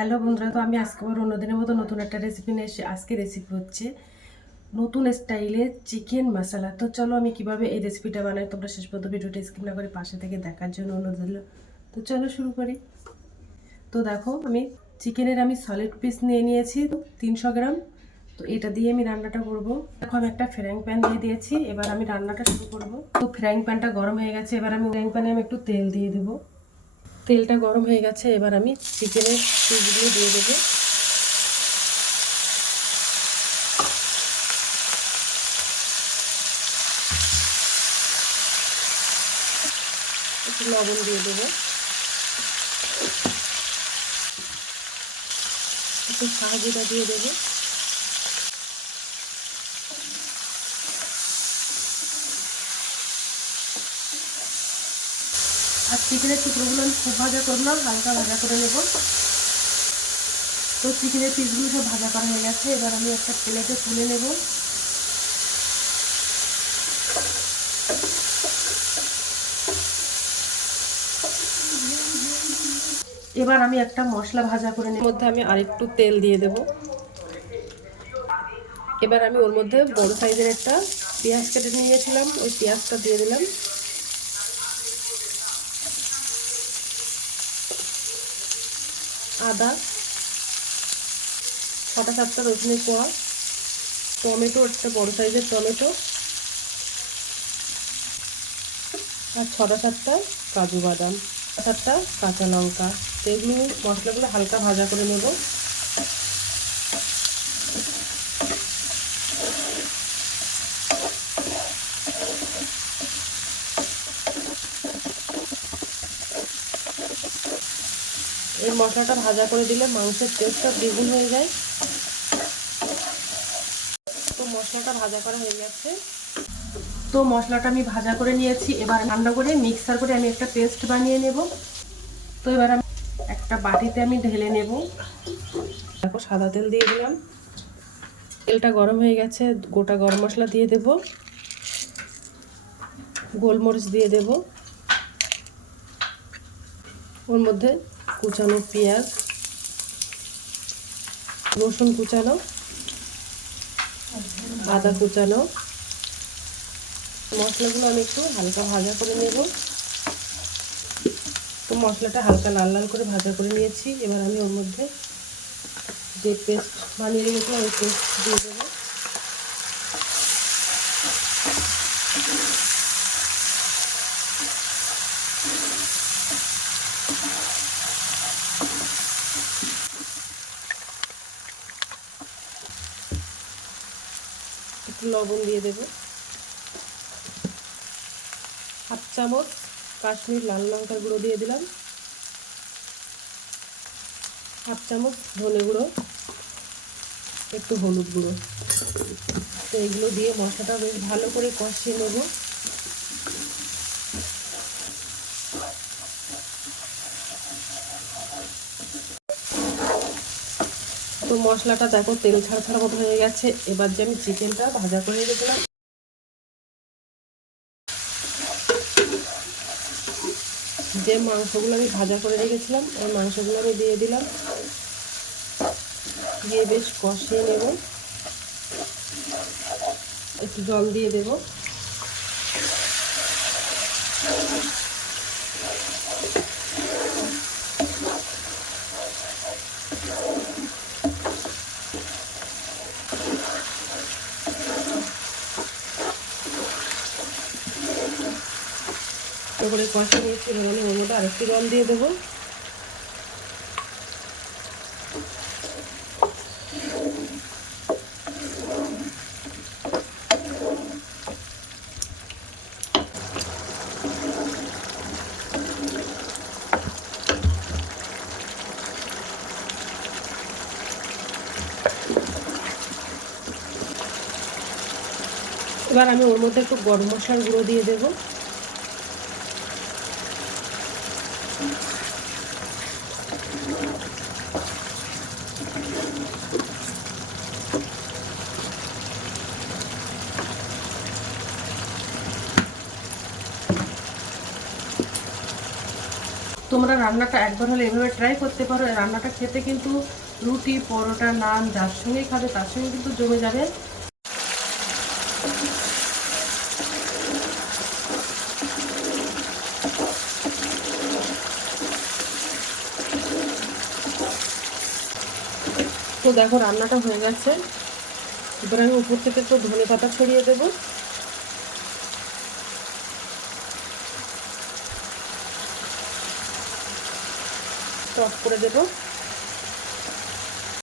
Hello বন্ধুরা, তো আমি আজকে আবার অন্যদিনের মতো নতুন একটা রেসিপি নিয়ে এসেছি। আজকে রেসিপি হচ্ছে নতুন স্টাইলে চিকেন মশলা। তো চলো আমি কিভাবে এই রেসিপিটা বানাই তোমরা শেষ পর্যন্ত ভিডিওটা স্কিপ না করে পাশে থেকে দেখার জন্য অনুরোধ রইল। তো চলো শুরু করি। তো দেখো চিকেনের আমি সলিড পিস নিয়ে নিয়েছি 300 গ্রাম। তো এটা দিয়ে আমি রান্নাটা করব। দেখো আমি একটা ফ্রাইং প্যান দিয়ে দিয়েছি, এবার আমি রান্নাটা শুরু করব। তো ফ্রাইং প্যানটা গরম হয়ে গেছে, এবার আমি ফ্রাইং প্যানে একটু তেল দিয়ে দেবো। তেলটা গরম হয়ে গেছে, এবার আমি চিকেনের পিসগুলো দিয়ে দেবো। একটু লবণ দিয়ে দেবো, একটু সাহাজিরা দিয়ে দেবো। আর চিকেনের টুকরোগুলো আমি খুব ভাজা করব না, হালকা ভাজা করে নেব। তো চিকেনের পিসগুলো সব ভাজা করা হয়ে গেছে, এবার আমি একটা প্লেটে তুলে নেব। এবার আমি একটা মশলা ভাজা করে নেব, মধ্যে আমি আরেকটু তেল দিয়ে দেব। এবার আমি ওর মধ্যে বড় সাইজের একটা পেঁয়াজ কেটে নিয়েছিলাম, ওই পেঁয়াজটা দিয়ে দিলাম। আদা, 6-7টা রসুনের কোয়া, টমেটো, একটা বড় সাইজের টমেটো, আর 6-7টা কাজু বাদাম, 7টা কাঁচা লঙ্কা। তো এগুলো মশলাগুলো হালকা ভাজা করে নেব। এই মশলাটা ভাজা করে দিলে মাংসের টেস্টটা দ্বিগুণ হয়ে যায়। তো মশলাটা ভাজা করা হয়ে গেছে। তো মশলাটা আমি ভাজা করে নিয়েছি, এবার ঠান্ডা করে মিক্সার করে আমি একটা পেস্ট বানিয়ে নেব। তো এবার আমি একটা বাটিতে আমি ঢেলে নেব। দেখো সাদা তেল দিয়ে দিলাম, তেলটা গরম হয়ে গেছে। গোটা গরম মশলা দিয়ে দেব, গোলমরিচ দিয়ে দেব, ওর মধ্যে কুচানো পেঁয়াজ, রসুন কুচানো, আদা কুচানো। মশলাগুলো আমি একটু হালকা ভাজা করে নেব। তো মশলাটা হালকা লাল লাল করে ভাজা করে নিয়েছি, এবার আমি ওর মধ্যে যে পেস্ট বানিয়ে রেখেছিলাম ওই পেস্ট দিয়ে দেবো। একটু লবণ দিয়ে দেবো, 1/2 চামচ কাশ্মীর লাল লঙ্কার গুঁড়ো দিয়ে দিলাম, 1/2 চামচ ধনে গুঁড়ো, একটু হলুদ গুঁড়ো। তো এগুলো দিয়ে মশলাটা বেশ ভালো করে কষিয়ে নেব। তো মশলাটা দেখো তেল ছাড়া ছাড়া মতো হয়ে গেছে। এবার যে আমি চিকেনটা ভাজা করে রেখেছিলাম, যে মাংসগুলো আমি ভাজা করে রেখেছিলাম ওই মাংসগুলো আমি দিয়ে দিলাম, দিয়ে বেশ কষিয়ে নেব। একটু জল দিয়ে দেব। তারপরে কষিয়ে নিয়েছি, এবার আমি ওর মধ্যে আরেকটু জল দিয়ে দেবো। এবার আমি ওর মধ্যে একটু গরম মশলার গুঁড়ো দিয়ে দেবো। তোমরা রান্নাটা একবার হলে এভাবে ট্রাই করতে পারো। রান্নাটা খেতে কিন্তু রুটি, পরোটা, নান যার সঙ্গেই খাবে তার সঙ্গে কিন্তু জমে যাবে। তো দেখো রান্নাটা হয়ে গেছে। এবার আমি উপর থেকে একটু ধনেপাতা ছড়িয়ে দেবো। অফ করে দেবো।